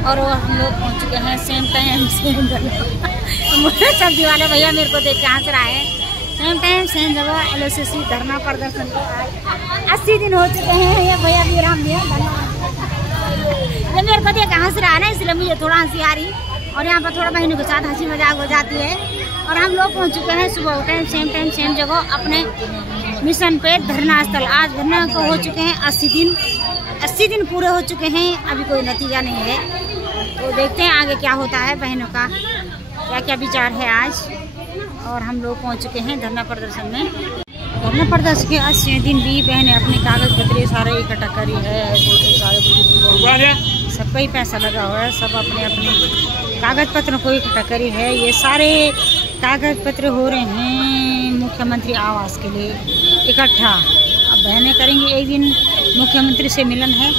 और वो हम लोग पहुँच चुके हैं सेम टाइम सेम जगह। सब्जी वाले भैया मेरे को देख के हंस रहा है। सेम टाइम सेम जगह LSSC धरना प्रदर्शन को 80 दिन हो चुके हैं। ये भैया भी राम भैया मेरे को देख के हंस रहा है ना, इसलिए मुझे थोड़ा हंसी आ रही। और यहाँ पर थोड़ा बहनों के साथ हंसी मजाक हो जाती है। और हम लोग पहुँच चुके हैं सुबह टाइम सेम जगह अपने मिशन पे धरना स्थल। आज धरना को हो चुके हैं 80 दिन पूरे हो चुके हैं। अभी कोई नतीजा नहीं है, तो देखते हैं आगे क्या होता है, बहनों का क्या क्या विचार है आज। और हम लोग पहुंच चुके हैं धरना प्रदर्शन में। धरना प्रदर्शन के 80 दिन भी बहनें अपने कागज पत्र सारे इकट्ठा करी है। सारे सबका ही पैसा लगा हुआ है, सब अपने अपने कागज पत्रों को इकट्ठा करी है। ये सारे कागज पत्र हो रहे हैं मुख्यमंत्री आवास के लिए इकट्ठा। अब बहनें करेंगी, एक दिन मुख्यमंत्री से मिलन है।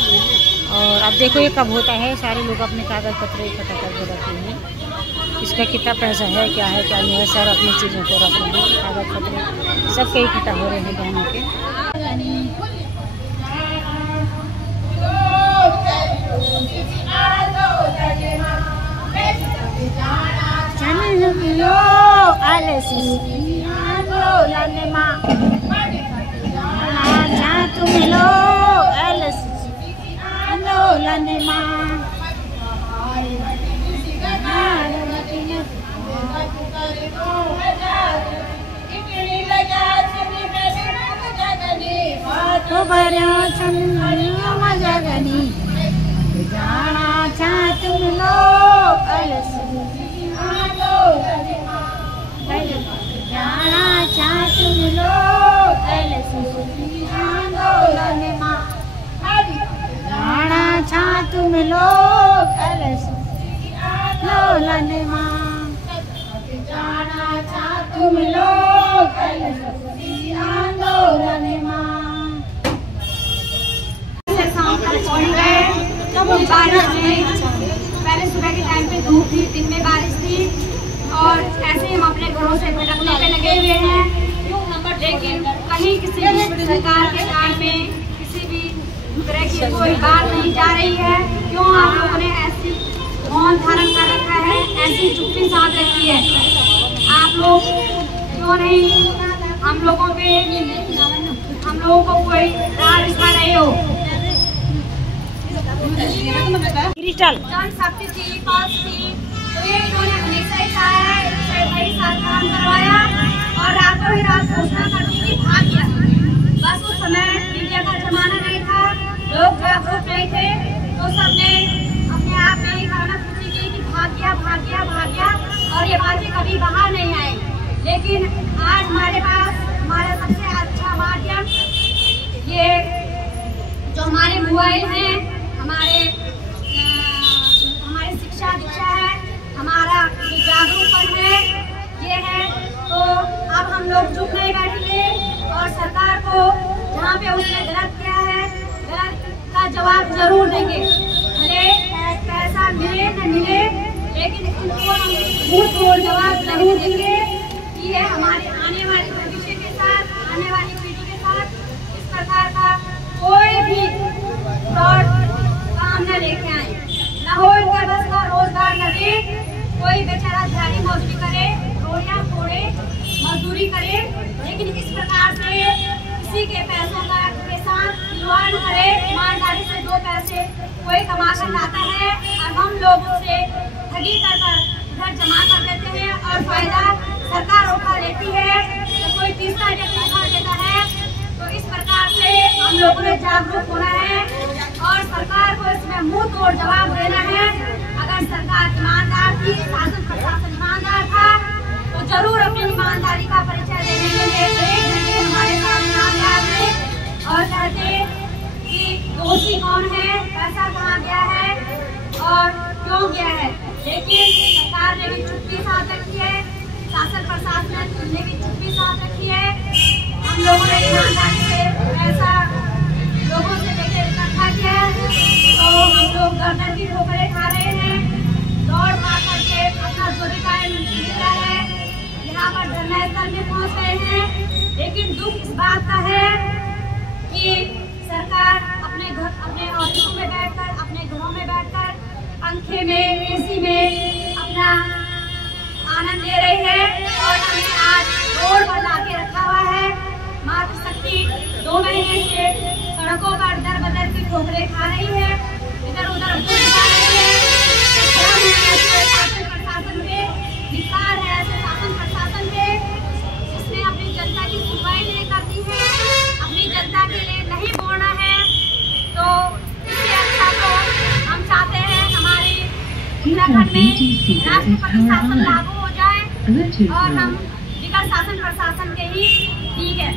और अब देखो ये कब होता है। सारे लोग अपने कागज पत्र इकट्ठा करके रखे हैं। इसका कितना पैसा है, क्या है क्या नहीं है, सर अपनी चीज़ों को रख रहे हैं। कागज पत्र सबके इकट्ठा हो रहे हैं बहनों के। पहले सुबह के टाइम पे धूप थी, दिन में बारिश थी और ऐसे हम अपने घरों से भटकने पे लगे हुए हैं। लेकिन कहीं किसी भी सरकार के काम में किसी भी तरह की कोई बात नहीं जा रही है। क्यों आप लोगों ने ऐसी मौन धारण कर रखा है, ऐसी चुप्पी साध रखी है? आप लोग क्यों नहीं हम लोगों को कोई राह दिखा रहे हो? जनशक्ति थी, कॉस्ट थी, तो ये इन्होंने हमेशा ही चाहा है, इससे कई साल काम करवाया और रातों ही रात घोषणा करती थी भाग गया। बस उस समय मीडिया का जमाना नहीं था, लोग जागरूक नहीं थे, तो सबने अपने आप में ही खाना पूछी की कि भाग गया और ये बातें कभी बाहर नहीं आई। लेकिन आज हमारे पास हमारा सबसे अच्छा माध्यम ये जो हमारे मोबाइल हैं, हमारे शिक्षा दीक्षा है, हमारा जागरूकपन है, ये है। तो अब हम लोग चुप नहीं बैठेंगे और सरकार को जहाँ पे उसने गलत किया है, गलत का जवाब जरूर देंगे। भले पैसा मिले न मिले, लेकिन इनको हम मुंह तोड़ जवाब जरूर देंगे कि ये हमारे आने वाले भविष्य के साथ, आने वाली पीढ़ी के साथ इस प्रकार का कोई भी फ्रॉड काम न लेके आए, न हो इनके बस का रोजगार न दे। कोई बेचारा दिहाड़ी मजदूरी करे, रोटियां फोड़े, मजदूरी करे, लेकिन इस प्रकार से किसी के पैसों का के साथ खिलवाड़ न करे। ईमानदारी से 2 पैसे कोई कमा कर लाता है और हम लोग उससे ठगी कर उधर जमा कर देते हैं और फायदा सरकार उठा लेती है, तो कोई तीसरा व्यक्ति उठा देता है। तो इस प्रकार से हम लोगों ने जागरूक होना है और सरकार को इसमें मुंह तोड़ जवाब देना है। अगर सरकार ईमानदार थी, शासन प्रशासन ईमानदार था, तो जरूर अपनी ईमानदारी का परिचय देने के लिए एक घंटे हमारे सामने आते और कहते कि दोषी कौन है, पैसा कहाँ गया है और क्यों गया है। लेकिन सरकार ने भी चुप्पी साध रखी है, शासन प्रशासन ने भी चुप्पी साध रखी है। हम लोगों ने ईमानदारी से पैसा लोगों से लेकर इकट्ठा किया है, तो हम लोग गर्दन की ठोकरें खा रहे हैं, दौड़ मार करके अपना जो रिकार्ड मिला है यहाँ पर धरना स्थल में पहुँच गए हैं। लेकिन दुख इस बात का है कि सरकार अपने ऑफिसों में बैठकर, अपने घरों में बैठकर पंखे में, एसी में अपना आनंद ले रहे हैं और हमें आज रोड पर लाके रखा हुआ है। मातृशक्ति 2 महीने से सड़कों पर दर बदर की ठोकरें खा रही है, इधर उधर खा रही है। शासन प्रशासन पे धिक्कार है, ऐसे शासन प्रशासन पे जिसने अपनी जनता की सुनवाई नहीं करती है, अपनी जनता के लिए नहीं बोलना है। तो इससे अच्छा तो हम चाहते हैं हमारे उत्तराखंड में राष्ट्रपति शासन लागू हो जाए और हम बिगड़ शासन प्रशासन के ही ठीक है।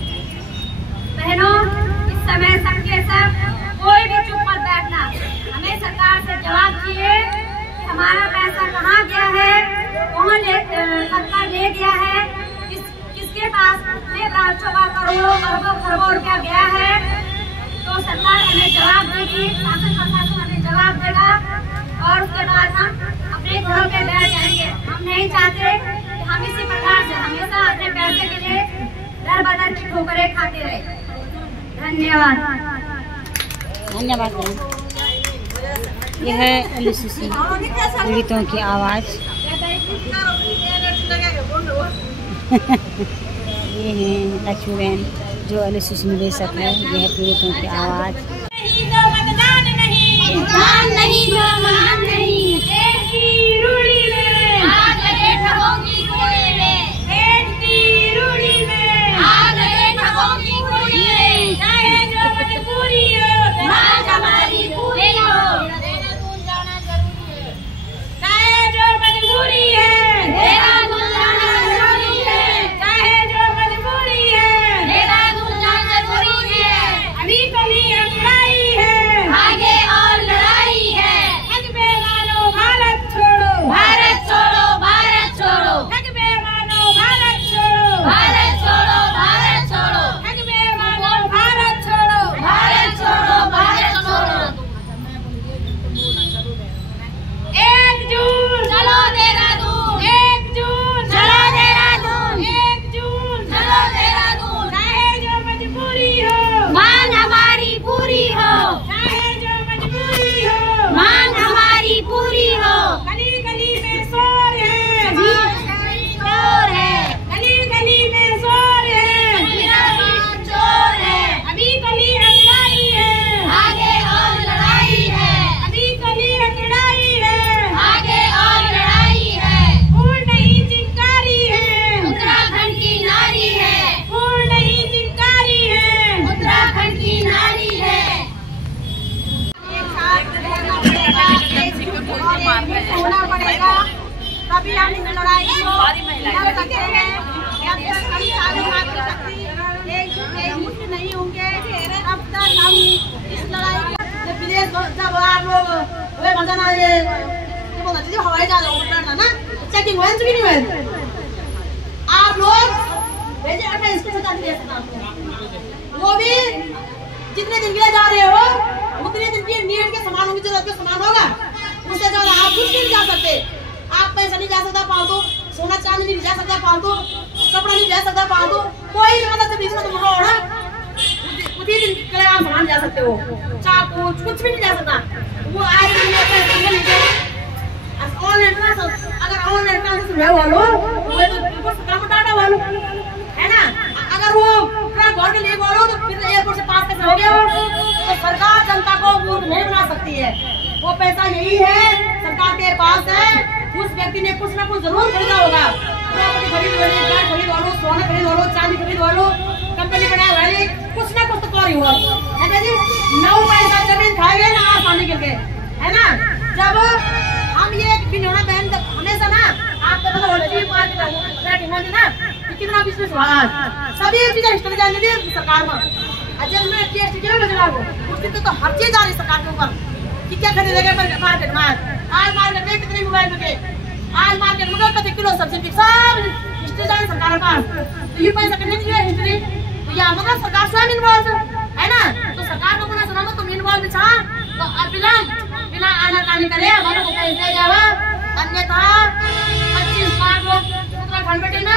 बहनों, इस समय सबके सब कोई भी चुप मत बैठना, हमें सरकार से जवाब चाहिए कि हमारा पैसा कहाँ गया है, कौन सरकार ले गया है, किसके पास करोड़ों खरबों रुपया गया है। तो सरकार हमें जवाब देगी, शासन प्रशासन हमें जवाब देगा और उसके बाद हम अपने घरों पे बैठ जाएंगे। हम नहीं चाहते कि हम इसी प्रकार से हमेशा अपने पैसे के लिए दर बदर की ठोकरें खाते रहे। धन्यवाद। धन्यवाद। यह है LCC पीड़ितों की आवाज़। ये है लक्ष्मी बहन जो LCC निदेशक है। यह है पीड़ितों की आवाज़। मतदान नहीं, मतदान नहीं, मतदान नहीं, देश की रूढ़ी में आ गए ठगों की कूड़ी में, देश की रूढ़ी में आ गए ठगों की कूड़ी में। चाहे जो मजबूरी हो, आज हमारी पूरी हो, देहरादून जाना जरूरी है। चाहे जो मजबूरी है, देहरादून जाना जरूरी है। चाहे जो मजबूरी है, देहरादून जाना जरूरी है। अभी कभी लड़ाई है, आगे और लड़ाई है। ठग बेमानो भारत छोड़ो, भारत छोड़ो, भारत छोड़ो। ठग बेमानो भारत छोड़ो, भारत छोड़ो, भारत छोड़ो। ठग बेमानो भारत छोड़ो, भारत छोड़ो, भारत छोड़ो। 1 जून चलो देहरादून, 1 जून चलो देहरादून, 1 जून चलो देहरादून। चाहे जो मजबूरी हो, मांग हमारी पूरी हो, चाहे जो मजबूरी हो, मांग हमारी पूरी हो। गली गली में शोर है, शोर है, गली गली में शोर है, चोर है। अभी गली लड़ाई है, आगे और लड़ाई है। अभी गली लड़ाई है, आगे और लड़ाई है। फूल नहीं चिंगारी है, उत्तराखंड की नारी है। फूल नहीं चिंगारी है, उत्तराखंड की नारी है। होना पड़ेगा तभी हम इस लड़ाई को लड़ सकते हैं। जब तक हम सारे मातृशक्ति एकजुट नहीं होंगे तब तक हम इस लड़ाई को विदेश जब आप लोग ये हवाई जहाज उतरना ना चेकिंग हुआ कि नहीं हुआ, आप लोग भेजे 28 को सजा दिया वो भी जितने दिन के लिए जा रहे हो उतने दिन की नीड के सामान होगी, जरूरत के सामान होगा, उससे ज्यादा आप कुछ नहीं जा सकते। आप पैसा नहीं जा सकता पालतू, सोना चांदी नहीं जा सकता पालतू, कपड़ा नहीं जा सकता पालतू, कोई मतलब बीच में तुम रो ना उसी दिन के लिए आप सामान जा सकते हो, चाकू कुछ भी नहीं जा सकता। वो आए ऑनलाइन क्लास, अगर ऑनलाइन क्लासेस वालो वो तो डाटा वालो है ना, अगर वो घर के लिए बोलो तो फिर एयरपोर्ट से पास कैसे हो गया हो। तो सरकार जनता को मूर्ख नहीं बना सकती है, वो पैसा यही है सरकार के पास है। उस व्यक्ति ने कुछ ना कुछ जरूर खरीदा होगा, प्रॉपर्टी खरीद वाली, कार खरीद वालो, सोना खरीद वालो, चांदी खरीद वालो, कंपनी बनाए वाली कुछ ना कुछ तो कर ही हुआ है ना जी। 9 पैसा जमीन खाएंगे ना आसानी करके है ना। जब हम ये बिनोना बहन हमेशा ना आपको पता होना चाहिए मार्केट ना कितना बिजनेस हुआ आज, सभी चीजें हिस्ट्री जाने दी सरकार में। जब मैं टीएसटी के बदला को उसकी तो हर चीज आ रही सरकार के ऊपर कि क्या खरीदेगा मार्केट में। आज मार्केट में कितने मोबाइल बिके, आज मार्केट में कति किलो सब्जी बिक, सब हिस्ट्री जाने सरकार के पास। तो ये पैसा कहीं नहीं है हिस्ट्री, तो यहाँ मतलब सरकार स्वयं इन्वॉल्व है ना। तो सरकार को पूरा सुना तुम इन्वॉल्व छा तो बिना आनाकानी करे हमारे को पैसा जावा, अन्यथा 25 लाख लोग उत्तराखंड बैठे ना,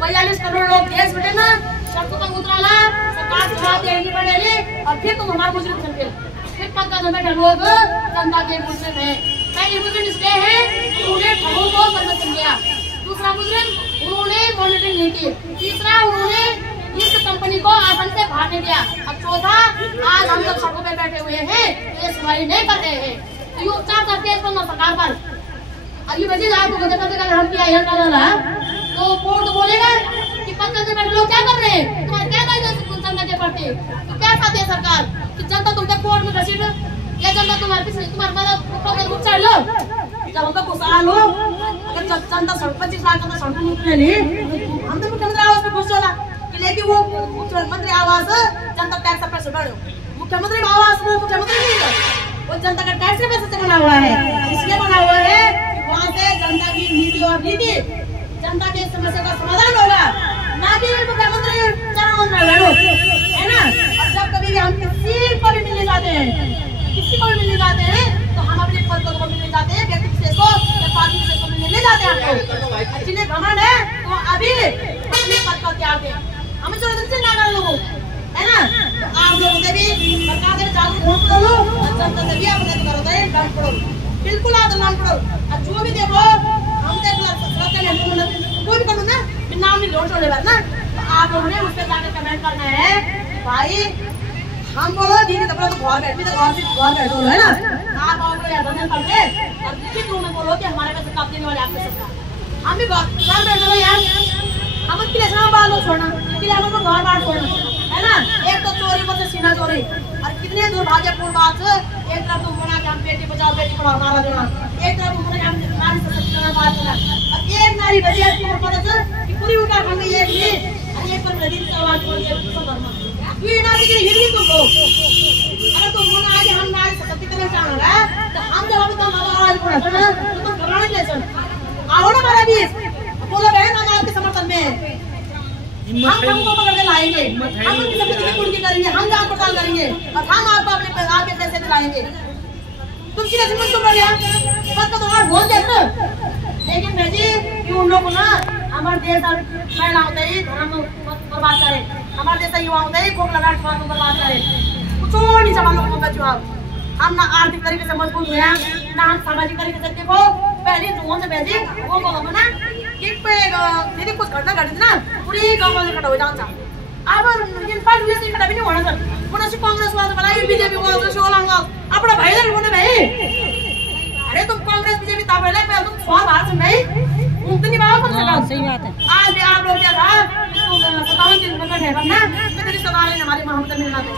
42 करोड़ लोग देश बैठे ना, सड़कों तक उतराला सरकार जवाब देगी पड़ेगी। और फिर तुम हमारे गुजरात चलते फिर 15 बैठे लोग जनता के गुस्से में पहली मुजरिम इसलिए है कि उन्हें ठगों को संरक्षण दिया, दूसरा मुजरिम उन्होंने मॉनिटरिंग नहीं की, तीसरा उन्होंने इस कंपनी को आसन से बाहर नहीं दिया, अब चौथा आज हम लोग सड़कों पे बैठे हुए हैं तो ये सुनवाई नहीं कर रहे हैं। तो ये उपचार करते हैं इस सरकार पर। अब ये बच्चे आपको हम किया यह करना तो कोर्ट तो बोलेगा कि पंचायत में बैठे लोग क्या कर रहे हैं, तुम्हारे क्या जनता के प्रति, तो क्या चाहते हैं सरकार कि जनता तुमसे कोर्ट में रसीद या जनता तुम्हारे पीछे तुम्हारे उपचार लो। जब हमको गुस्सा लो अगर जनता 25 लाख का सड़क निकले ली हम तो मुख्यमंत्री आवास में घुस जाला कि लेकिन वो मुख्यमंत्री आवास जनता टैक्स पैसे बढ़ो, मुख्यमंत्री आवास वो मुख्यमंत्री नहीं वो जनता का टैक्स के पैसे से बना हुआ है, इसलिए बना हुआ है वहाँ से जनता की नीति और नीति जनता की समस्या का समाधान होगा, ना कि मुख्यमंत्री चरण में बैठो, है ना। और जब कभी भी हम किसी को भी मिलने जाते हैं, किसी को भी मिलने जाते हैं तो हम अपने पद को मिलने जाते हैं, व्यक्ति विशेष को या पार्टी विशेष को मिलने जाते हैं। हमको जिन्हें घमंड है तो अभी अपने पद का त्याग दें, हमें थोड़ा दिन से ना कर लोगों, है ना। तो आप लोगों से भी सरकार से जागरूक वोट करो लो और जनता से भी अपने अधिकारों से लड़ पड़ो, बिल्कुल आंदोलन करो। और जो भी देखो हम देख कोई भी करो ना नाम नहीं लोड छोड़े बात ना, तो आप लोगों ने उस पर जाकर कमेंट करना है भाई हम बोलो दीदी तो घर बैठे तो घर बैठो है ना, आप आओगे या बंधन करके और लिखित रूप में बोलो कि हमारे पैसे कब देने वाले आपके सरकार, हम भी घर बैठ जाओ यार, हम किले से बाहर लोग छोड़ना किले हम घर बाहर छोड़ना, है ना। एक तो चोरी को सीना चोरी और कितने दुर्भाग्यपूर्ण बात, एक तरफ तुम बोला कि हम बेटी बचाओ बेटी पढ़ाओ नारा देना, एक तरफ तुम बोला हम नारी सशक्तिकरण बात करना, और एक नारी बची है कि पूरी उत्तराखंड में एक ही और एक पर नदी की आवाज बोल के ये नारी के हिंदी तुम लोग अगर तुम बोला आज हम नारी सशक्तिकरण चाहेंगे तो हम जब तुम आवाज बोला ना तो तुम घबराने जैसे आओ ना हमारे बीच बोलो बहन हम आपके समर्थन में, हम हमको पकड़ के लाएंगे, हम उनकी कितनी कुर्की करेंगे, हम जांच पड़ताल करेंगे और हम आपको अपने आपके पैसे दिलाएंगे। तुम किधर से तुम बढ़िया बस तो और बोल देते, लेकिन मैं जी कि उन लोगों ना हमारे देश और महिला होते ही धर्म बर्बाद करे, हमारे देश युवा होते ही भूख लगा खाना बर्बाद करे, कुछ और नहीं सवालों को बचो। हम ना आर्थिक तरीके से मजबूत हुए हैं ना हम सामाजिक तरीके से, देखो पहले जुओं से पहले वो बोलो ना कि दीदी कुछ घटना घटी ना पूरी गाँव वाले इकट्ठा हो जाना, अब इन पार्ट हुए इकट्ठा भी नहीं होना सर, पुनः से कांग्रेस वाले बनाई बीजेपी वाले से होगा अपना भाई दल होने भाई, अरे तुम कांग्रेस बीजेपी ता पहले तुम स्वार बाहर से भाई उतनी बात कर सही बात है। आज भी आप लोग क्या था 57 दिन में बैठे हम ना कभी रिश्तेदार है हमारे मोहम्मद मिलना थे,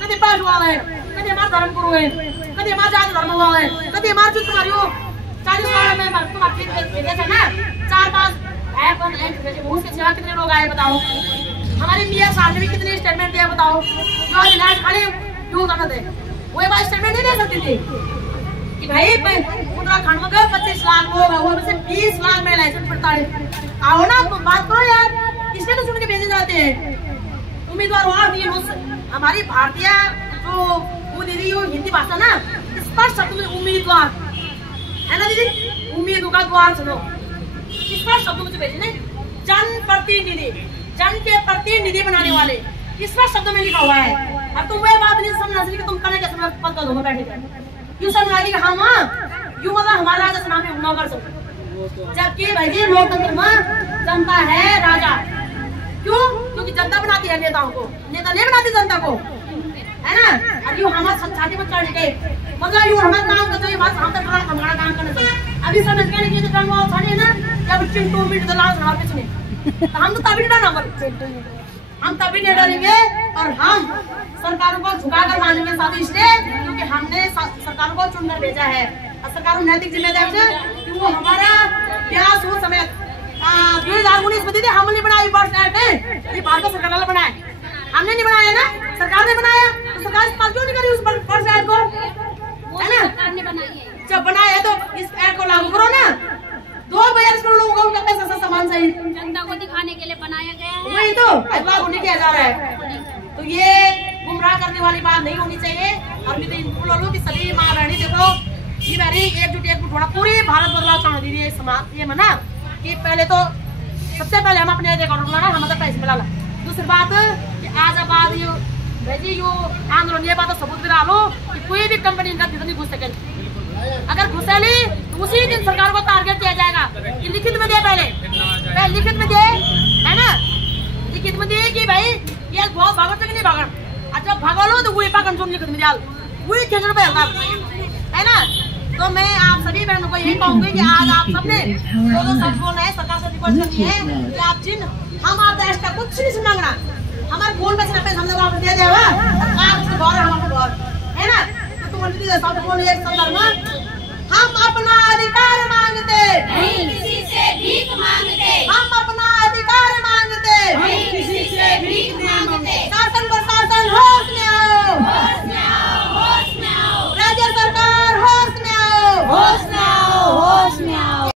कभी पार्ट वाला है, कभी हमारा धर्म गुरु है, कभी हमारा जाति धर्म वाला है, कभी हमारा जो तुम्हारी 40 वाला में तुम्हारे भेजे थे ना 4-5 ऐप उसके सिवा कितने लोग आए बताओ, हमारे मियां साहब ने भी कितने स्टेटमेंट दिया बताओ, जो इलाज खाली क्यों करना थे वो ये बात स्टेटमेंट नहीं दे सकती थी कि भाई उत्तराखंड में 25 लाख लोग हैं, वो में से 20 लाख में लाइसेंस 45 आओ ना तुम बात करो यार, इसलिए तो सुन के भेजे जाते हैं उम्मीदवार वहाँ दिए हमारी भारतीय जो वो दीदी हिंदी भाषा ना स्पष्ट शब्द में उम्मीदवार है ना दीदी, उम्मीदवार द्वार सुनो स्पष्ट शब्दों में भेजे जनप्रतिनिधि, जन के प्रतिनिधि बनाने वाले स्पष्ट शब्दों में लिखा हुआ है। अब तुम वह बात नहीं समझना कि तुम करने के पद का बैठे यूँ समझा कि हम यूँ मतलब हमारा राजा नाम है नौकर सब, जबकि भाई जी लोकतंत्र में जनता है राजा, क्यों? क्योंकि जनता बनाती है नेताओं को, नेता नहीं बनाती जनता को, है ना। अब यूँ हमारे छाती पर चढ़ गए मतलब यूँ हमारा काम करते हैं बस हम तक हमारा काम करना चाहिए। अभी समझ गए नहीं तो है ना जब चिंटू मिनट तो लाल हमारे पीछे तो हम तो तभी डरना हम तभी नहीं डरेंगे और हम सरकारों को झुकाकर मानेंगे साथ इसलिए क्योंकि हमने सरकारों को चुनकर भेजा है और सरकार नैतिक जिम्मेदारी है कि वो हमारा प्यास हो समय 2019 में दीदी हमने बनाई बस ये भारत सरकार ने बनाया, हमने नहीं बनाया ना, सरकार ने बनाया तो सरकार इस्तेमाल क्यों नहीं करी उस बस ऐड को, है ना। जब बनाया तो इस ऐड को लागू करो ना, 2 करोड़ लोगों को पैसा सा सामान सही जनता को दिखाने के लिए बनाया गया है, वही तो लागू नहीं किया जा रहा है। तो ये गुमराह करने वाली बात नहीं होनी चाहिए। और भी तो बोलो कि सभी महारानी देखो ये बारी एकजुट थोड़ा पूरी भारत बदलाव चाह दी है समाज ये मना कि पहले तो सबसे पहले हम अपने अकाउंट बनाना हम तो पैसे मिला। दूसरी बात कि आज अब बाद यो आंदोलन ये बात सबूत भी डालो कि कोई भी कंपनी इनका भीतर नहीं घुस सके, अगर घुसेली तो उसी दिन सरकार को टारगेट दिया जाएगा कि लिखित में दे, पहले लिखित में दे, है ना, लिखित में दे कि भाई ये भागो तक नहीं भागो, अच्छा भागो लो तो वही पागन सुन लिखित में डाल, वही ठेकर पे है ना। तो मैं आप सभी बहनों को यही कहूंगी कि आज आप सबने जो सच बोल रहे हैं, सरकार से रिक्वेस्ट करनी है कि आप जिन हम आप देश का कुछ नहीं मांगना, हमारे खून में से हम लोग आपको दे देगा, आपके गौर हमारे गौर है ना। तो तुम एक संदर्भ हम अपना अधिकार मांगते, नहीं किसी से भीख मांगते, हम